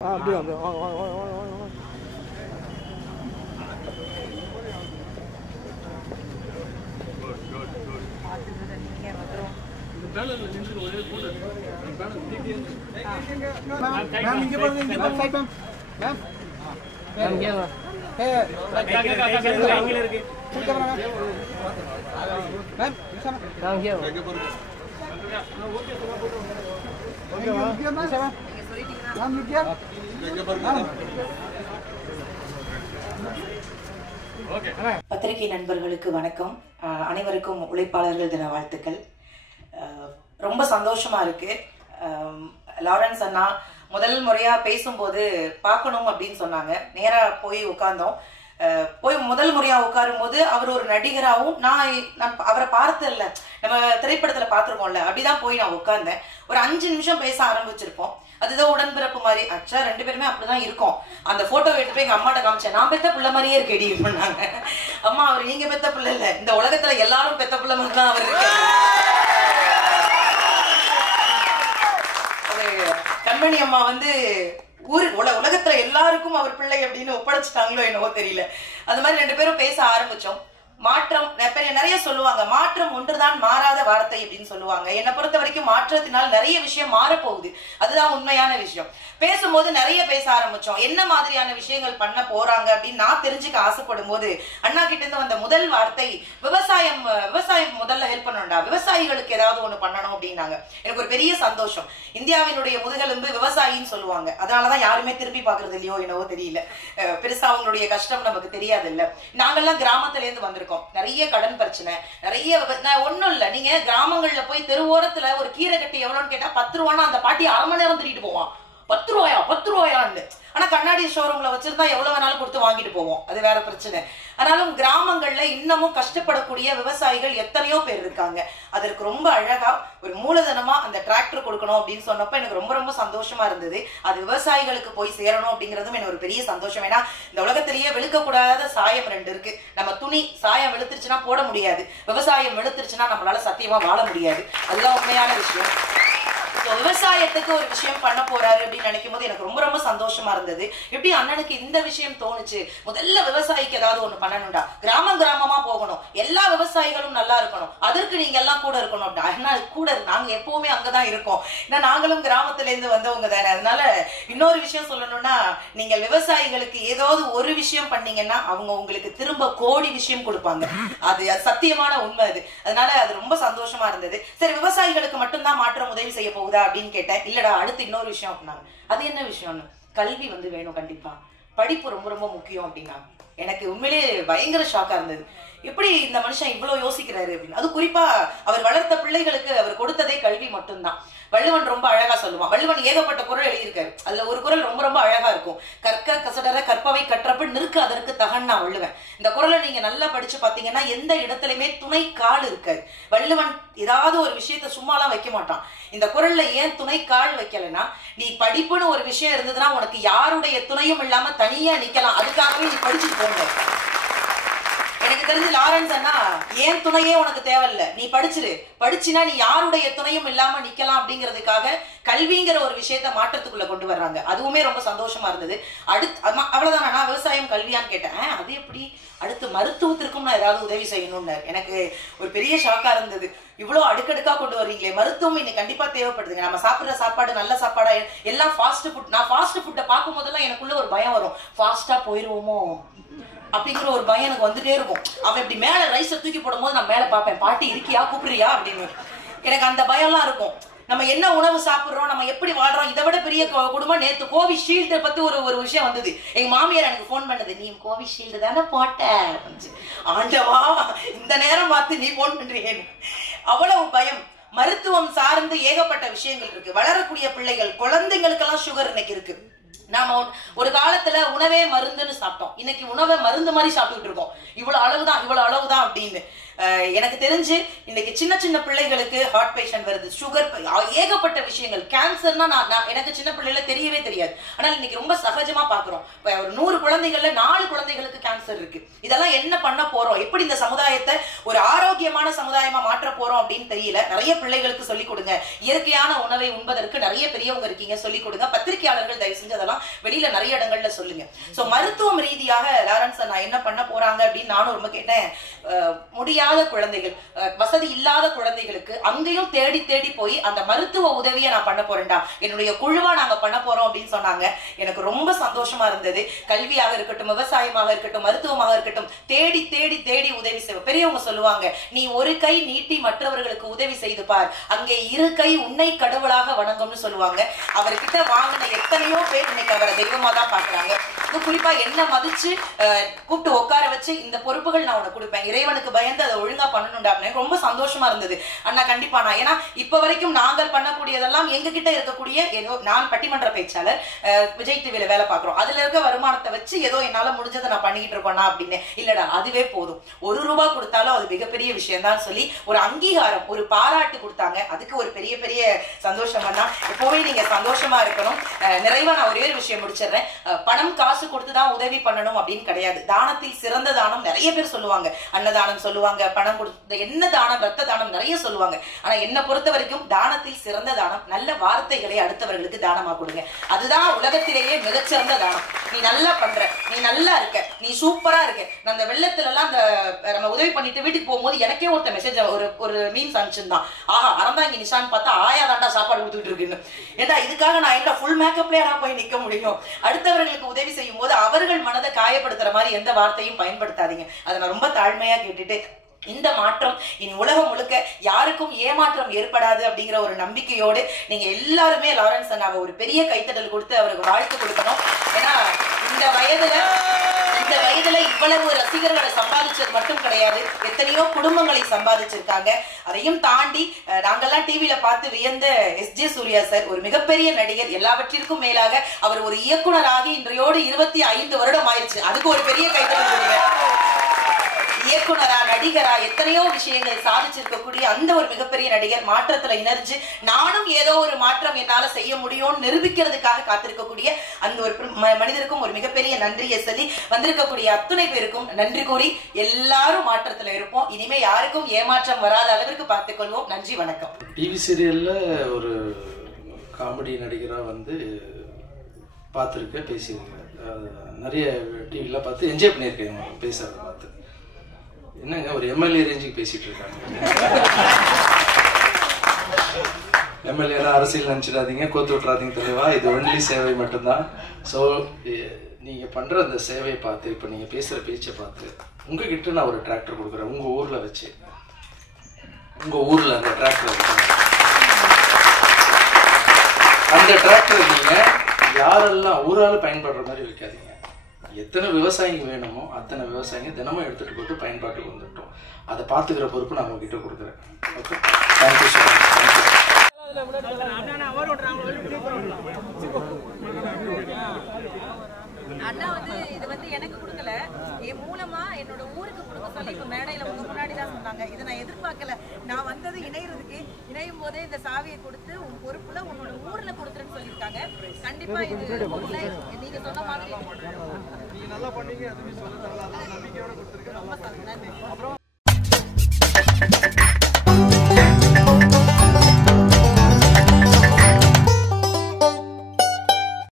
அப்படியே அப்படியே வாங்க வாங்க வாங்க வாங்க வாங்க வாங்க. मैम इनके पास मैम मैम मैम क्या हुआ? मैम नाम क्या हुआ? मैम लिख दिया பத்திரிகை நண்பர்களுக்கு வணக்கம். அனைவருக்கும் உழைப்பாளர்கள் தின வாழ்த்துக்கள். ரொம்ப சந்தோஷமா இருக்கு. லாரன்ஸ் அண்ணா முதல் முறையா பேசும்போது பார்க்கணும் அப்படின்னு சொன்னாங்க. நேரா போய் உட்கார்ந்தோம். போய் முதல் முறையா உட்காரும் போது அவர் ஒரு நடிகராகவும் நான் அவரை பார்த்ததில்ல, நம்ம திரைப்படத்துல பார்த்துருக்கோம்ல, அப்படிதான் போய் நான் உட்கார்ந்தேன். ஒரு 5 நிமிஷம் பேச ஆரம்பிச்சிருப்போம். அதுதான் உடன்பிறப்பு மாதிரி. ஆக்சுவலா 2 பேருமே அப்படிதான் இருக்கோம். அந்த போட்டோ எடுத்து போய் எங்க அம்மாட்ட காமிச்சேன். நான் பெத்த பிள்ளை மாதிரியே இருக்கேடி பண்ணாங்க. அம்மா, அவர் நீங்க பெத்த பிள்ளை இல்ல, இந்த உலகத்துல எல்லாரும் பெத்த பிள்ளை மாதிரி தான் அவர் இருக்கு. கண்மணி அம்மா வந்து உலகத்துல எல்லாருக்கும் அவர் பிள்ளை அப்படின்னு ஒப்படைச்சிட்டாங்களோ என்னவோ தெரியல. அது மாதிரி 2 பேரும் பேச ஆரம்பிச்சோம். மாற்றம் நிறைய சொல்லுவாங்க. மாற்றம் ஒன்றுதான் மாறாத வார்த்தை அப்படின்னு சொல்லுவாங்க. என்னை பொறுத்த வரைக்கும் மாற்றத்தினால் நிறைய விஷயம் மாறப்போகுது. அதுதான் உண்மையான விஷயம். பேசும்போது நிறைய பேச ஆரம்பிச்சோம். என்ன மாதிரியான விஷயங்கள் பண்ண போறாங்க அப்படின்னு நான் தெரிஞ்சுக்க ஆசைப்படும் போது அண்ணா கிட்ட இருந்து வந்த முதல் வார்த்தை, விவசாயம் முதல்ல ஹெல்ப் பண்ணணும்டா, விவசாயிகளுக்கு ஏதாவது ஒண்ணு பண்ணணும் அப்படின்னாங்க. எனக்கு ஒரு பெரிய சந்தோஷம். இந்தியாவினுடைய முதுகெலும்பு விவசாயின்னு சொல்லுவாங்க. அதனாலதான் யாருமே திரும்பி பாக்குறது இல்லையோ என்னவோ தெரியல. பெருசா அவங்களுடைய கஷ்டம் நமக்கு தெரியாது இல்ல. நாங்கெல்லாம் கிராமத்துல இருந்து வந்திருக்கோம். நிறைய கடன் பிரச்சனை, நிறைய ஒண்ணும் இல்ல. நீங்க கிராமங்கள்ல போய் தெருவோரத்துல ஒரு கீரை கட்டி எவ்வளவுன்னு கேட்டா 10 ரூபான்னா அந்த பாட்டி 1/2 மணி நேரம் திருட்டு போவான். 10 ரூபாயான்னு. ஆனா கண்ணாடி ஷோரூம்ல வச்சிருந்தா எவ்வளவு வேணாலும் கொடுத்து வாங்கிட்டு போவோம். அது வேற பிரச்சனை. ஆனாலும் கிராமங்கள்ல இன்னமும் கஷ்டப்படக்கூடிய விவசாயிகள் எத்தனையோ பேர் இருக்காங்க. அதற்கு ரொம்ப அழகா ஒரு மூலதனமா அந்த டிராக்டர் கொடுக்கணும் அப்படின்னு சொன்னப்ப எனக்கு ரொம்ப ரொம்ப சந்தோஷமா இருந்தது. அது விவசாயிகளுக்கு போய் சேரணும் அப்படிங்கறதும் எனக்கு ஒரு பெரிய சந்தோஷம். ஏன்னா இந்த உலகத்திலேயே வெளுக்கக்கூடாத சாயம் 2 இருக்கு. நம்ம துணி சாயம் வெளுத்துருச்சுன்னா போட முடியாது, விவசாயம் வெளுத்துருச்சுன்னா நம்மளால சத்தியமா வாழ முடியாது. அதுதான் உண்மையான விஷயம். விவசாயத்துக்கு ஒரு விஷயம் பண்ண போறாரு அப்படின்னு நினைக்கும் போது எனக்கு ரொம்ப ரொம்ப சந்தோஷமா இருந்தது. எப்படி அண்ணனுக்கு இந்த விஷயம் தோணுச்சு? முதல்ல விவசாயிக்கு ஏதாவது ஒண்ணு பண்ணணும்டா, கிராமமா போகணும், எல்லா விவசாயிகளும் நல்லா இருக்கணும், அதற்கு நீங்க எல்லாம் கூட இருக்கணும். அண்ணா கூட நாங்க எப்பவுமே அங்கதான் இருக்கோம். ஏன்னா நாங்களும் கிராமத்துல இருந்து வந்தவங்க தானே. அதனால இன்னொரு விஷயம் சொல்லணும்னா, நீங்க விவசாயிகளுக்கு ஏதாவது ஒரு விஷயம் பண்ணீங்கன்னா அவங்க உங்களுக்கு திரும்ப கோடி விஷயம் கொடுப்பாங்க. அது சத்தியமான உண்மை. அது அதனால அது ரொம்ப சந்தோஷமா இருந்தது. சரி, விவசாயிகளுக்கு மட்டும்தான் மாற்றம் உதவி செய்ய போகுது அப்படின்னு கேட்டேன். இல்லடா, அடுத்து இன்னொரு விஷயம் அப்படின்னாங்க. அது என்ன விஷயம்னு, கல்வி வந்து வேணும், கண்டிப்பா படிப்பு ரொம்ப ரொம்ப முக்கியம் அப்படின்னா எனக்கு உண்மையிலேயே பயங்கர ஷாக்கா இருந்தது. எப்படி இந்த மனுஷன் இவ்வளவு யோசிக்கிறாரு அப்படின்னு. அது குறிப்பா அவர் வளர்த்த பிள்ளைகளுக்கு அவர் கொடுத்ததே கல்வி மட்டும்தான். வள்ளுவன் ரொம்ப அழகா சொல்லுவான். வள்ளுவன் ஏகப்பட்ட குறள் எழுதியிருக்காரு. அதுல ஒரு குறள் ரொம்ப ரொம்ப அழகா இருக்கும். கற்க கசடர கற்பவை கற்றப்ப நிற்க அதற்கு தகன் நான் வள்ளுவன். இந்த குறளை நீங்க நல்லா படிச்சு பாத்தீங்கன்னா எந்த இடத்துலயுமே துணை கால் இருக்காது. வள்ளுவன் ஏதாவது ஒரு விஷயத்த சும்மாலாம் வைக்க மாட்டான். இந்த குறள்ல ஏன் துணை கால் வைக்கலன்னா, நீ படிப்புன்னு ஒரு விஷயம் இருந்ததுன்னா உனக்கு யாருடைய துணையும் இல்லாம தனியா நிக்கலாம். அதுக்காகவே நீ படிச்சுட்டு போங்க. எனக்கு தெரிஞ்சு லாரன்ஸ் அண்ணா, ஏன் துணையே உனக்கு தேவையில்ல, நீ படிச்சுனா நீ யாருடைய துணையும் இல்லாம நிக்கலாம் அப்படிங்கிறதுக்காக கல்விங்கிற ஒரு விஷயத்த மாற்றத்துக்குள்ள கொண்டு வர்றாங்க. அதுவுமே ரொம்ப சந்தோஷமா இருந்தது. அவ்வளவுதான். நான் விவசாயம் கல்வியான்னு கேட்டேன். அது எப்படி, அடுத்து மருத்துவத்திற்கும் நான் ஏதாவது உதவி செய்யணும்னு எனக்கு ஒரு பெரிய ஷாக்கா இருந்தது. இவ்வளவு அடுக்கடுக்கா கொண்டு வர்றீங்களே, மருத்துவம் இன்னைக்கு கண்டிப்பா தேவைப்படுதுங்க. நம்ம சாப்பிடுற சாப்பாடு நல்ல சாப்பாடா, எல்லாம் ஃபாஸ்ட் ஃபுட். நான் ஃபாஸ்ட் ஃபுட்டை பார்க்கும் போதெல்லாம் எனக்குள்ள ஒரு பயம் வரும். ஃபாஸ்டா போயிருவோமோ அப்படிங்கிற ஒரு பயம் எனக்கு வந்துட்டே இருக்கும். அவன் இப்படி மேல ரைஸை தூக்கி போடும் போது நான் மேல பார்ப்பேன், பாட்டி இருக்கியா, கூப்பிடுறியா அப்படின்னு. எனக்கு அந்த பயம்லாம் இருக்கும். நம்ம என்ன உணவு சாப்பிடுறோம், நம்ம எப்படி வாழ்றோம். இதை விட பெரிய குடும்பம். நேத்து கோவிஷீல்டு பத்தி ஒரு விஷயம் வந்தது. எங்க மாமியார் எனக்கு போன் பண்ணது, நீ கோவிஷீல்டு தானே போட்ட. ஆண்டவா, இந்த நேரம் பார்த்து நீ போன் பண்றீங்க. அவ்வளவு பயம். மருத்துவம் சார்ந்து ஏகப்பட்ட விஷயங்கள் இருக்கு. வளரக்கூடிய பிள்ளைகள், குழந்தைங்களுக்கெல்லாம் சுகர் இன்னைக்கு இருக்கு. நாம ஒரு காலத்துல உணவே மருந்துன்னு சாப்பிட்டோம். இன்னைக்கு உணவை மருந்து மாதிரி சாப்பிட்டுட்டு இருக்கோம். இவ்வளவு அளவுதான் அப்படின்னு. எனக்கு தெரிஞ்சு இன்னைக்கு சின்ன சின்ன பிள்ளைகளுக்கு ஹார்ட் பேஷண்ட் வருது, சுகர், ஏகப்பட்ட விஷயங்கள். கேன்சர்னா நான் எனக்கு சின்ன பிள்ளைல தெரியவே தெரியாது. ஆனால் இன்னைக்கு ரொம்ப சகஜமா பாக்குறோம். இப்ப ஒரு 100 குழந்தைகள்ல 4 குழந்தைகளுக்கு கேன்சர் இருக்கு. இதெல்லாம் என்ன பண்ண போறோம், எப்படி இந்த சமுதாயத்தை ஒரு ஆரோக்கியமான சமுதாயமா மாற்ற போறோம் அப்படின்னு தெரியல. நிறைய பிள்ளைகளுக்கு சொல்லிக் கொடுங்க. இயற்கையான உணவை உண்பதற்கு நிறைய பெரியவங்க இருக்கீங்க, சொல்லிக் கொடுங்க. பத்திரிகையாளர்கள் தயவு செஞ்சு அதெல்லாம் வெளியில நிறைய இடங்கள்ல சொல்லுங்க. சோ மருத்துவம் ரீதியாக லாரன்ஸ் நான் என்ன பண்ண போறாங்க அப்படின்னு நானும் ரொம்ப கேட்டேன். முடியாத குழந்தைகள், வசதி இல்லாத குழந்தைகளுக்கு அங்கேயும் தேடி தேடி போய் அந்த மருத்துவ உதவியை நான் பண்ண போறேன்டா, என்னுடைய குழுவா நாங்க பண்ண போறோம் அப்படின்னு சொன்னாங்க. எனக்கு ரொம்ப சந்தோஷமா இருந்தது. கல்வியாக இருக்கட்டும், விவசாயமாக இருக்கட்டும், மருத்துவமாக இருக்கட்டும், தேடி தேடி தேடி உதவி செய்வோம். பெரியவங்க சொல்லுவாங்க, நீ ஒரு கை நீட்டி மற்றவர்களுக்கு உதவி செய்து பார், அங்கே 2 கை உன்னை கடவுளாக வணங்கும்னு சொல்லுவாங்க. அவர்கிட்ட வாங்கின எத்தனையோ பேர் இன்னைக்கு அவரை தெய்வமா தான் பாக்குறாங்க. குறிப்பா என்ன மதிச்சு கூப்பிட்டு உட்கார வச்சு இந்த பொறுப்புகள் நான் உனக்கு கொடுப்பேன், இறைவனுக்கு பயந்து அதை ஒழுங்கா பண்ணணும்டா அப்படின்னு ரொம்ப சந்தோஷமா இருந்தது. அண்ணா கண்டிப்பா நான், ஏன்னா இப்ப வரைக்கும் நாங்கள் பண்ணக்கூடியதெல்லாம் எங்க கிட்ட இருக்கக்கூடிய ஏதோ, நான் பட்டிமன்ற பேச்சாளர், விஜய் டிவில வேலை பாக்குறோம், அதுல இருக்க வருமானத்தை வச்சு ஏதோ என்னால முடிஞ்சதை நான் பண்ணிக்கிட்டு இருக்கோம்னா அப்படின்னு. இல்லடா அதுவே போதும், 1 ரூபாய் கொடுத்தாலும் அது மிகப்பெரிய விஷயம் தான் சொல்லி ஒரு அங்கீகாரம், ஒரு பாராட்டு கொடுத்தாங்க. அதுக்கு ஒரு பெரிய பெரிய சந்தோஷம் தான். எப்பவுமே நீங்க சந்தோஷமா இருக்கணும். நிறைவா நான் ஒரே ஒரு விஷயம் முடிச்சிடுறேன். பணம் காசு கொடுத்துதான் உதவி பண்ணணும் அப்படின்னு கிடையாது. தானத்தில் சிறந்த தானம் நிறைய பேர் சொல்லுவாங்க, அன்னதானம் சொல்லுவாங்க, பணம் கொடுத்த என்ன தானம், ரத்த தானம் நிறைய சொல்லுவாங்க. ஆனா என்ன பொறுத்த வரைக்கும் தானத்தில் சிறந்த தானம் நல்ல வார்த்தைகளை அடுத்தவர்களுக்கு தானமா கொடுங்க. அதுதான் உலகத்திலேயே மிகச்சிறந்த தானம். நீ நல்லா பண்ற, நீ நல்லா இருக்க, நீ சூப்பரா இருக்க. நான் அந்த வெள்ளத்துல எல்லாம் அந்த நம்ம உதவி பண்ணிட்டு வீட்டுக்கு போகும்போது எனக்கே ஒருத்த மெசேஜ், ஒரு மீம்ஸ் அனுப்பிச்சிருந்தான். ஆஹா அறந்தாங்க நிஷான்னு பார்த்தா ஆயா தாண்டா சாப்பாடு கொடுத்துட்டு இருக்குன்னு. ஏன்னா இதுக்காக நான் என்ன ஃபுல் மேக்கப்லயே போய் நிக்க முடியும்? அடுத்தவர்களுக்கு உதவி செய்யும் போது அவர்கள் மனதை காயப்படுத்துற மாதிரி எந்த வார்த்தையும் பயன்படுத்தாதீங்க. அதை நான் ரொம்ப தாழ்மையா கேட்டுட்டு, இந்த மாற்றம் இனி உலகம் முழுக்க யாருக்கும் ஏமாற்றம் ஏற்படாது அப்படிங்கிற ஒரு நம்பிக்கையோடு நீங்க எல்லாருமே லாரன்ஸ் அண்ணாவை ஒரு பெரிய கைத்தட்டல் கொடுத்து அவருக்கு வாழ்த்து கொடுக்கணும். ஏன்னா இந்த வயதுல இவ்வளவு ரசிகர்களை சம்பாதிச்சது மட்டும் கிடையாது, எத்தனையோ குடும்பங்களை சம்பாதிச்சிருக்காங்க. அதையும் தாண்டி நாங்கெல்லாம் டிவில பார்த்து வியந்த எஸ்.ஜே. சூர்யா சார் ஒரு மிகப்பெரிய நடிகர், எல்லாவற்றிற்கும் மேலாக அவர் ஒரு இயக்குனராகி இன்றையோடு 25 வருடம் ஆயிடுச்சு. அதுக்கு ஒரு பெரிய கைத்தட்டல் கொடுங்க. இயக்குனரா, நடிகரா, எத்தனையோ விஷயங்களை சாதிச்சிருக்கக்கூடிய அந்த ஒரு மிகப்பெரிய நடிகர் மாற்றத்துல இணைஞ்சு நானும் ஏதோ ஒரு மாற்றம் என்னால செய்ய முடியும்னு நிரூபிக்கிறதுக்காக காத்திருக்கக்கூடிய அந்த ஒரு மனிதருக்கும் ஒரு மிகப்பெரிய நன்றியை சொல்லி, வந்திருக்கக்கூடிய அத்துணை பேருக்கும் நன்றி கூறி எல்லாரும் மாற்றத்துல இருப்போம். இனிமே யாருக்கும் ஏமாற்றம் வராத அளவிற்கு பார்த்துக் கொள்வோம். நன்றி, வணக்கம். டிவி சீரியல்ல ஒரு காமெடி நடிகரா வந்து பார்த்துருக்கேன், பேசியிருக்கேன். நிறைய டிவிலாம் பார்த்து என்ஜாய் பண்ணியிருக்கேன் பேசுறதை பார்த்து. என்னங்க ஒரு எம்எல்ஏ ரேஞ்சுக்கு பேசிட்டு இருக்காங்க. எம்எல்ஏ அரசியல் நினைச்சிடாதீங்க, கோத்து விட்டுறாதீங்க தெளிவா. இது ஒன்லி சேவை மட்டும்தான். ஸோ நீங்க பண்ற அந்த சேவையை பார்த்து, இப்போ நீங்க பேசுற பேச்சை பார்த்து, உங்ககிட்ட நான் ஒரு டிராக்டர் கொடுக்குறேன், உங்க ஊர்ல வச்சு, உங்க ஊர்ல அந்த டிராக்டர் வச்சு, அந்த டிராக்டர் நீங்க யாரெல்லாம் ஊரால பயன்படுற மாதிரி வைக்காதீங்க. எத்தனை விவசாயிங்க வேணுமோ அத்தனை விவசாயிங்க தினமும் எடுத்துட்டு போட்டு பயன்பாட்டுக்கு வந்துட்டோம். அதை பார்த்துக்கிற பொறுப்பு நான் உங்ககிட்ட கொடுக்குறேன். Okay, thank you so much. அண்ணா வந்து இது வந்து எனக்கு கொடுக்கல, என் மூலமா என்னோட ஊருக்கு கொடுக்க சொல்லி இப்ப மேடையில உங்க முன்னாடி தான் சொன்னாங்க. இதை நான் எதிர்பார்க்கல. நான் வந்தது இணையறதுக்கு, இணையும் போதே இந்த சாவியை கொடுத்து உன் பொறுப்புல உன்னோட ஊர்ல கொடுத்துருன்னு சொல்லியிருக்காங்க. கண்டிப்பா இது நீங்க சொன்ன மாதிரி நீங்க நல்லா பண்ணீங்க, அதுவே சொல்லுங்க. நம்பிக்கையோட கொடுத்துருக்கேன். ரொம்ப நன்றி. அப்புறம்